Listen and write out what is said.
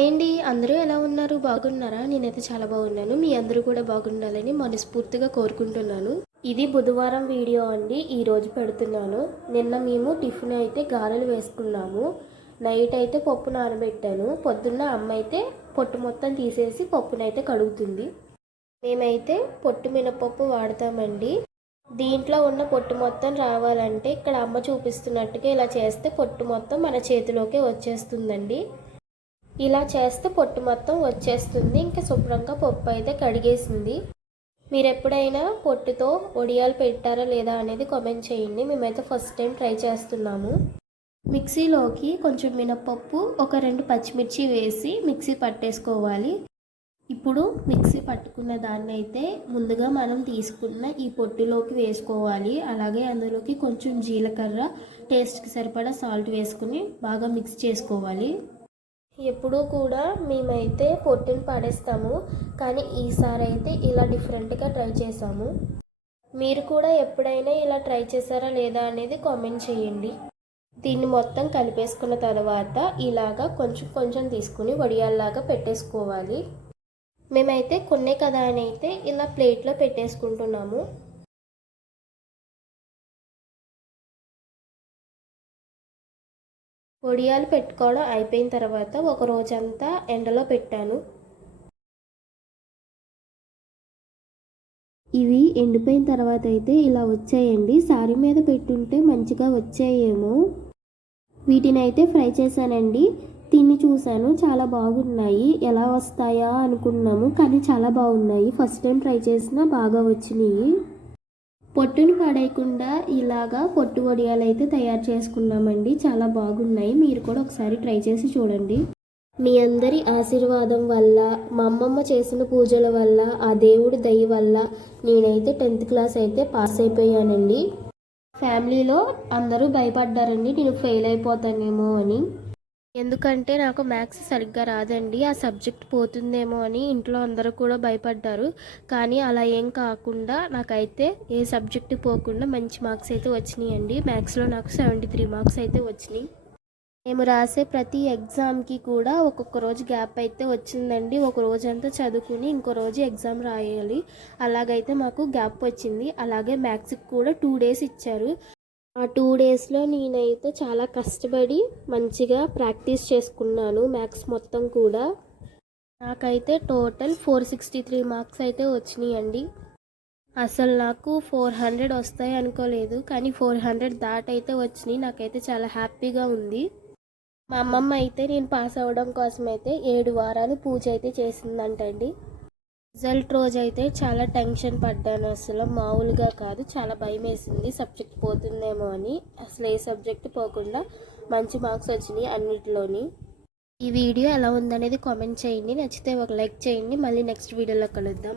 Hi అండి అందరూ ఎలా ఉన్నారు? బాగున్నారా? నేనైతే చాలా బాగున్నాను. మీ అందరూ కూడా బాగుండాలని మనస్ఫూర్తిగా కోరుకుంటున్నాను. ఇది బుధవారం వీడియో అండి. ఈరోజు పెడుతున్నాను. నిన్న మేము టిఫిన్ అయితే గారెలు వేసుకున్నాము. నైట్ అయితే పప్పు నానబెట్టాను పొద్దున్న అమ్మ అయితే పొట్టు మొత్తం తీసేసి పప్పునైతే కడుగుతుంది. మేమైతే పొట్టు మినపప్పు వాడతామండి. దీంట్లో ఉన్న పొట్టు మొత్తం రావాలంటే ఇక్కడ అమ్మ చూపిస్తున్నట్టుగా ఇలా చేస్తే పొట్టు మొత్తం మన చేతిలోకి వచ్చేస్తుందండి. ఇలా చేస్తే పొట్టు మొత్తం వచ్చేస్తుంది. ఇంకా శుభ్రంగా పప్పు అయితే కడిగేసింది. మీరు ఎప్పుడైనా పొట్టుతో ఒడియాలు పెట్టారా లేదా అనేది కామెంట్ చేయండి. మేమైతే ఫస్ట్ టైం ట్రై చేస్తున్నాము. మిక్సీలోకి కొంచెం మినపప్పు ఒక రెండు పచ్చిమిర్చి వేసి మిక్సీ పట్టేసుకోవాలి. ఇప్పుడు మిక్సీ పట్టుకున్న దాన్ని అయితే ముందుగా మనం తీసుకున్న ఈ పొట్టులోకి వేసుకోవాలి. అలాగే అందులోకి కొంచెం జీలకర్ర టేస్ట్కి సరిపడా సాల్ట్ వేసుకుని బాగా మిక్స్ చేసుకోవాలి. ఎప్పుడూ కూడా మేమైతే పొట్టుని పడేస్తాము కానీ ఈసారి అయితే ఇలా డిఫరెంట్గా ట్రై చేసాము మీరు కూడా ఎప్పుడైనా ఇలా ట్రై చేశారా లేదా అనేది కామెంట్ చేయండి. దీన్ని మొత్తం కలిపేసుకున్న తర్వాత ఇలాగా కొంచెం కొంచెం తీసుకుని వడియాల్లాగా పెట్టేసుకోవాలి. మేమైతే కొన్నే కదా అని అయితే ఇలా ప్లేట్లో పెట్టేసుకుంటున్నాము. వడియాలు పెట్టుకోవడం అయిపోయిన తర్వాత ఒక రోజంతా ఎండలో పెట్టాను. ఇవి ఎండిపోయిన తర్వాత అయితే ఇలా వచ్చాయండి. సారీ మీద పెట్టుంటే మంచిగా వచ్చాయేమో. వీటిని అయితే ఫ్రై చేశానండి. తిని చూశాను. చాలా బాగున్నాయి. ఎలా వస్తాయా అనుకున్నాము కానీ చాలా బాగున్నాయి. ఫస్ట్ టైం ట్రై చేసినా బాగా వచ్చినాయి. పొట్టుని పడేయకుండా ఇలాగా పొట్టు వడియాలు అయితే తయారు చేసుకున్నామండి. చాలా బాగున్నాయి. మీరు కూడా ఒకసారి ట్రై చేసి చూడండి. మీ అందరి ఆశీర్వాదం వల్ల మా అమ్మమ్మ చేసిన పూజల వల్ల ఆ దేవుడి దయ వల్ల నేనైతే టెన్త్ క్లాస్ అయితే పాస్ అయిపోయానండి. ఫ్యామిలీలో అందరూ భయపడ్డారండి. నేను ఫెయిల్ అయిపోతానేమో అని. ఎందుకంటే నాకు మ్యాథ్స్ సరిగ్గా రాదండి ఆ సబ్జెక్ట్ పోతుందేమో అని ఇంట్లో అందరూ కూడా భయపడ్డారు. కానీ అలా ఏం కాకుండా నాకైతే ఏ సబ్జెక్ట్ పోకుండా మంచి మార్క్స్ అయితే వచ్చినాయండి. మ్యాథ్స్లో నాకు సెవెంటీ త్రీ మార్క్స్ అయితే వచ్చినాయి. మేము రాసే ప్రతి ఎగ్జామ్కి కూడా ఒక్కొక్క రోజు గ్యాప్ అయితే వచ్చిందండి. ఒక రోజంతా చదువుకుని ఇంకో రోజు ఎగ్జామ్ రాయాలి. అలాగైతే మాకు గ్యాప్ వచ్చింది. అలాగే మ్యాథ్స్కి కూడా టూ డేస్ ఇచ్చారు. ఆ టూ డేస్లో నేనైతే చాలా కష్టపడి మంచిగా ప్రాక్టీస్ చేసుకున్నాను మ్యాథ్స్ మొత్తం కూడా. నాకైతే total four sixty three marks అయితే వచ్చినాయండి. అసలు నాకు ఫోర్ హండ్రెడ్ వస్తాయి అనుకోలేదు కానీ ఫోర్ హండ్రెడ్ దాటైతే వచ్చినాయి. నాకైతే చాలా హ్యాపీగా ఉంది. మా అమ్మమ్మ అయితే నేను పాస్ అవ్వడం కోసం అయితే ఏడు వారాలు పూజ అయితే చేసిందంటండి. రిజల్ట్ రోజు అయితే చాలా టెన్షన్ పడ్డాను. అసలు మామూలుగా కాదు. చాలా భయం వేసింది సబ్జెక్ట్ పోతుందేమో అని. అసలు ఏ సబ్జెక్ట్ పోకుండా మంచి మార్క్స్ వచ్చినాయి అన్నిటిలోని. ఈ వీడియో ఎలా ఉందనేది కామెంట్ చేయండి. నచ్చితే ఒక లైక్ చేయండి. మళ్ళీ నెక్స్ట్ వీడియోలో కలుద్దాం.